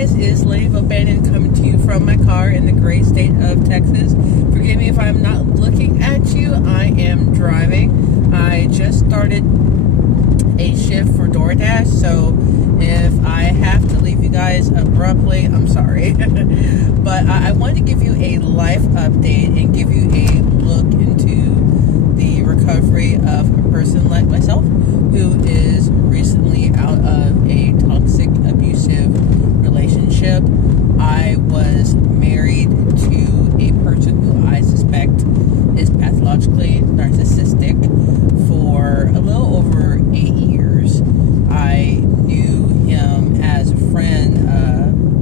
guys, is Lady O'Bannon coming to you from my car in the great state of Texas. Forgive me if I'm not looking at you. I am driving. I just started a shift for DoorDash, so if I have to leave you guys abruptly, I'm sorry. But I wanted to give you a life update and give you a look into the recovery of a person like myself who is recently out of a toxic, abusive relationship. I was married to a person who I suspect is pathologically narcissistic for a little over 8 years. I knew him as a friend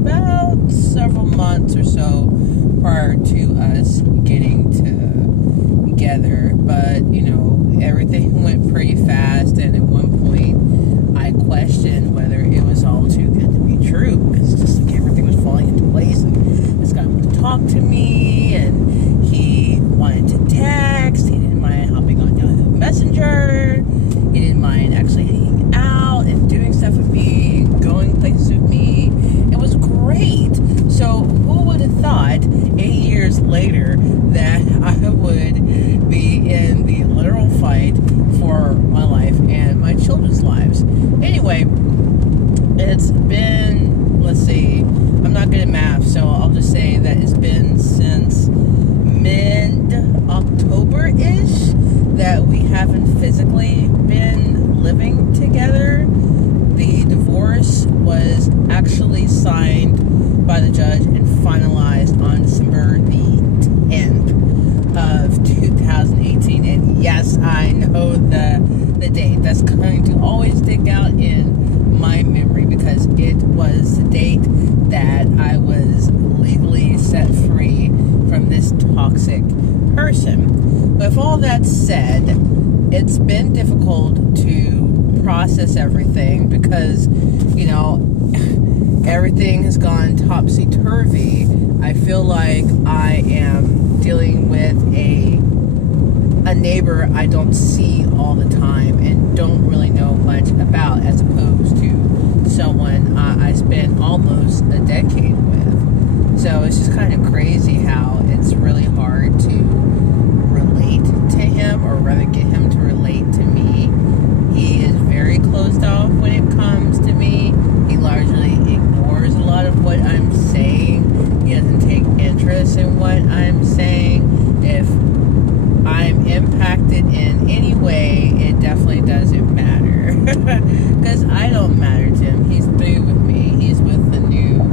about several months or so prior to us getting together, but everything went pretty fast, and at one point I questioned whether it was all too good to be true, because it's just like everything was falling into place, and this guy wanted to talk to me, and he wanted to text, he didn't mind hopping on Messenger, he didn't mind actually hanging out and doing stuff with me, going places with me. It was great. So who would have thought 8 years later that I would be in the literal fight for my life and my children's lives? Anyway, it's been, let's see, I'm not good at math, so I'll just say that it's been since mid-October-ish that we haven't physically been living together. The divorce was actually signed by the judge and finalized on December the 10th of 2018. And yes, I know the date. That's going to always stick out in my memory because it was the date that I was legally set free from this toxic person. But with all that said, it's been difficult to process everything because, everything has gone topsy-turvy. I feel like I am dealing with a neighbor I don't see all the time and don't really know much about, as opposed to someone I spent almost a decade with. So it's just kind of crazy how it's really hard to relate to him, or rather get him to relate to me. He is very closed off when it comes to me. He largely ignores a lot of what I'm saying. He doesn't take interest in what I'm saying. If I'm impacted in any way, it definitely doesn't matter. Because I don't matter to him. He's through with me. He's with the new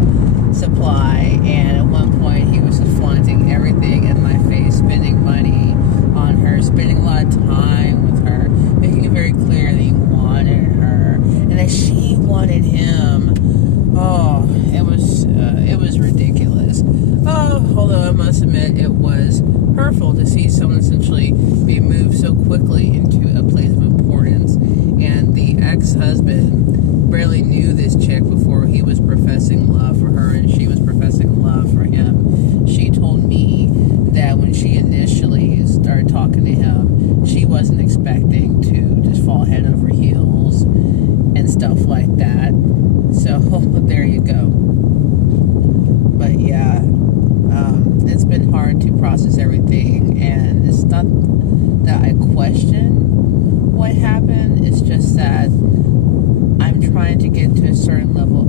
supply. And at one point, he was just flaunting everything in my face, spending money on her, spending a lot of time with her, making it very clear that he wanted her and that she wanted him. Oh, it was ridiculous. Oh, although I must admit it was hurtful to see someone essentially be moved so quickly into a place of importance. And the ex-husband barely knew this chick before he was professing love for her and she was professing love for him. She told me that when she initially started talking to him, she wasn't expecting to just fall head over heels and stuff like that. So there you go. But yeah, it's been hard to process everything, and it's not that I question what happened, it's just that I'm trying to get to a certain level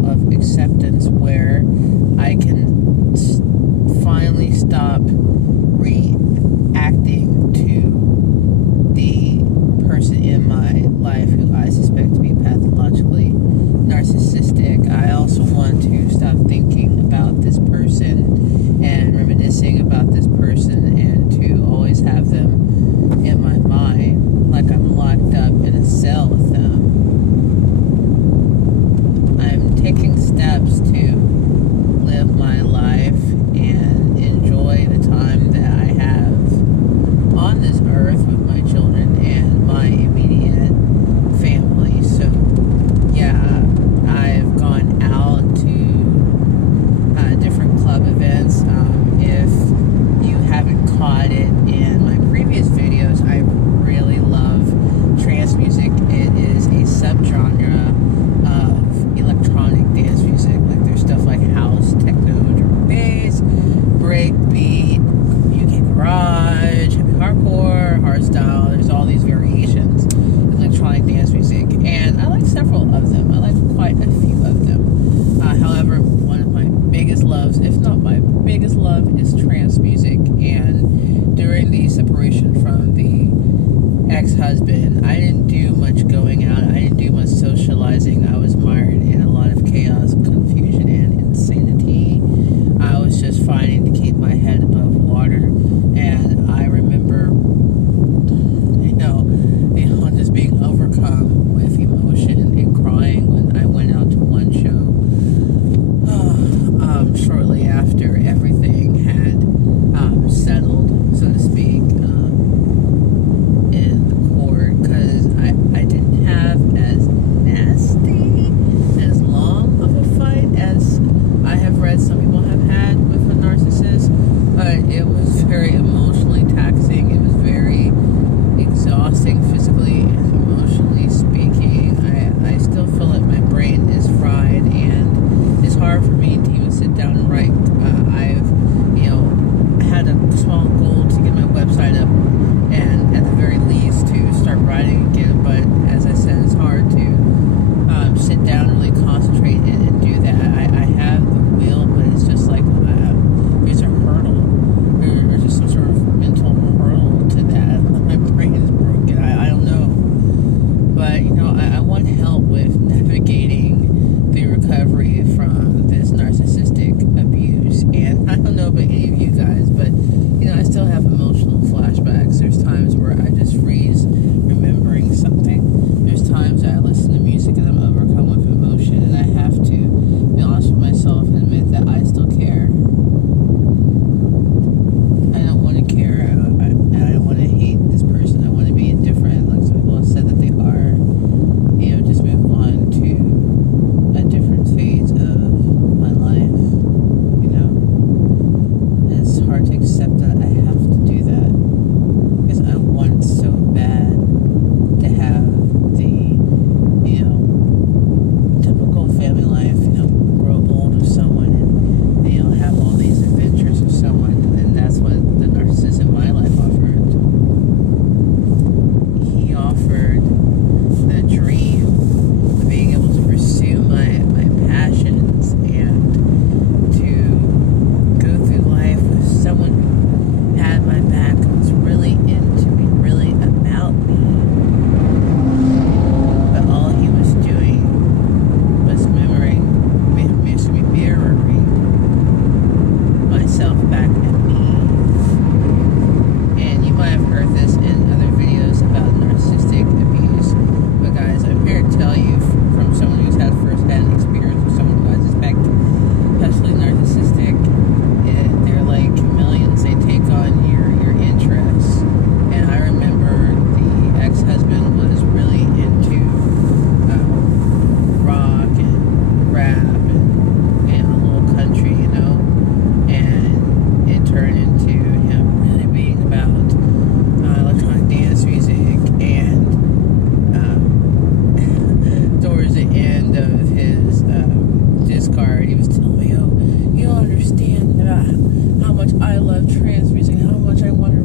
much I love trance music, how much I want to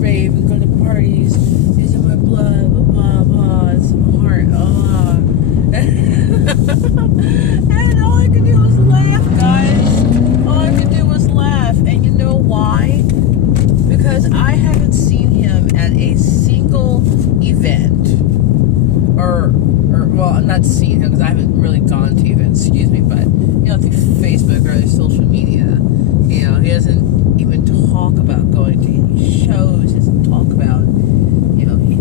rave and go to parties. These are my blood, blah, blah, it's my heart, And all I could do was laugh, guys. All I could do was laugh. And you know why? Because I haven't seen him at a single event. Well, I'm not seeing him because I haven't really gone to events, excuse me, but, through Facebook or social media, he doesn't even talk about going to any shows, he doesn't talk about, any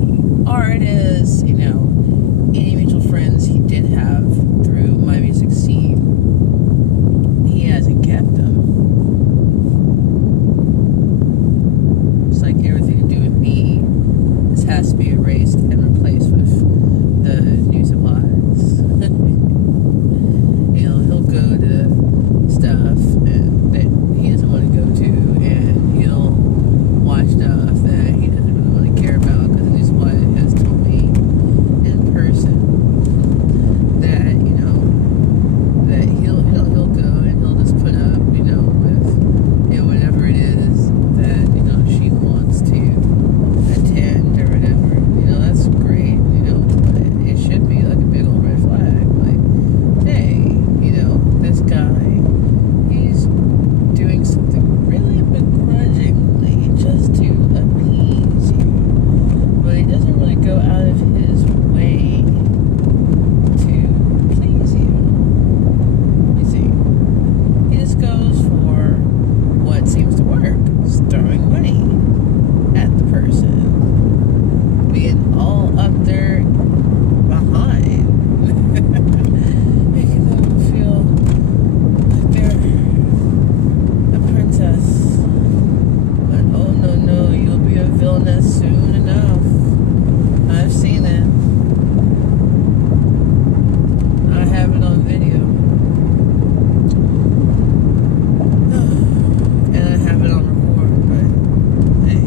artists, any mutual friends he did have through my music scene. He hasn't kept them. It's like everything to do with me. This has to be erased and replaced with the news and lies. He'll go to stuff that he doesn't want to go to, and he'll watch stuff that he doesn't really want to care about because the news and lies has told me in person that that he'll go and he'll just put up with whatever it is that she wants to attend or whatever. That's great, but it should be like a big old red flag. Like, hey, this guy, he's doing something really begrudgingly just to appease you. But he doesn't really go out of his way to please you. You see, he just goes for what seems to work. Just throwing money at the person. Being all up there behind. Making them feel like they're a princess. But oh no, you'll be a villainess soon enough. I've seen it. I have it on video. And I have it on record, but hey.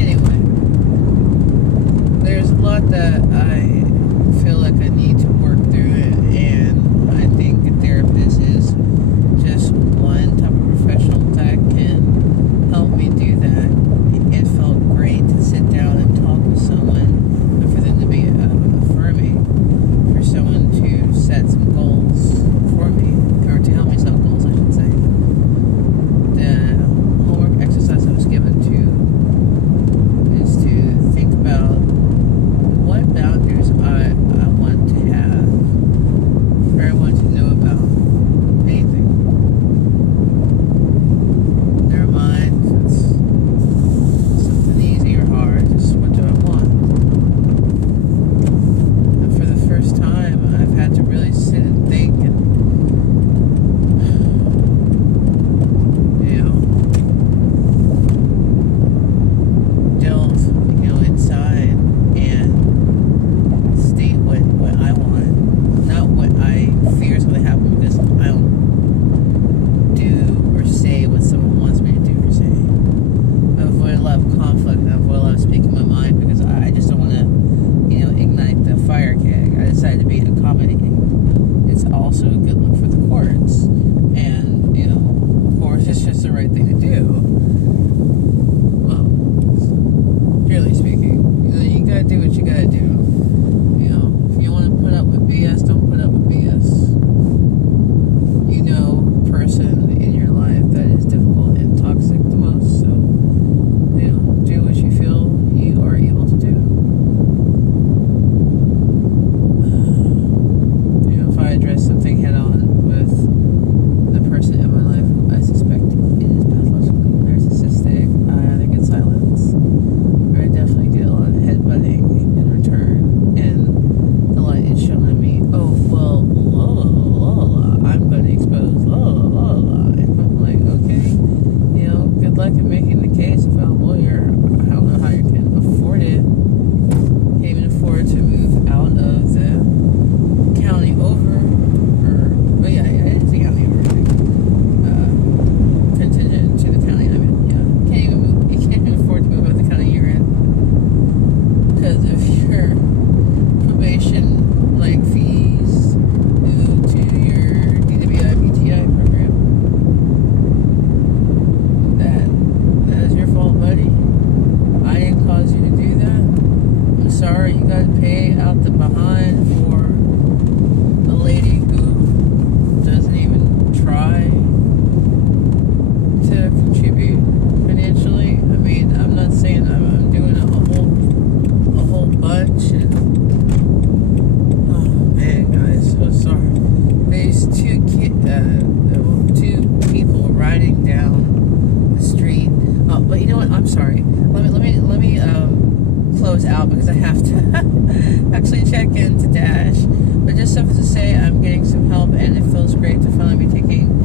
Anyway, there's a lot that I feel like I need to work through it, and I think a therapist is just one type of professional that can help me do that. It felt great to sit down and talk with someone, and for them to be affirming, for someone to set some goals for me, or to help me set goals, I should say. The homework exercise I was given to is to think about what boundaries I want to have, or I want to know about anything. Never mind if it's something easy or hard, just what do I want? And for the first time, I've had to really sit and think and delve, inside and state what I want, not what I fear is going to happen, because I don't do or say what someone wants me to do or say. I avoid a lot of conflict, and I avoid a lot of speaking my mind, because I just don't want to, ignite the fire keg. I decided to be accommodating. It's also a good look for the courts, and of course, it's just the right thing to do. Well, generally speaking, you gotta do what you gotta do. If you want to put up with BS, don't put up with BS. Person in your life that is difficult and toxic the most, so do what you feel you are able to do. If I address something head on, goes out because I have to actually check in to Dash. But just suffice to say, I'm getting some help, and it feels great to finally be taking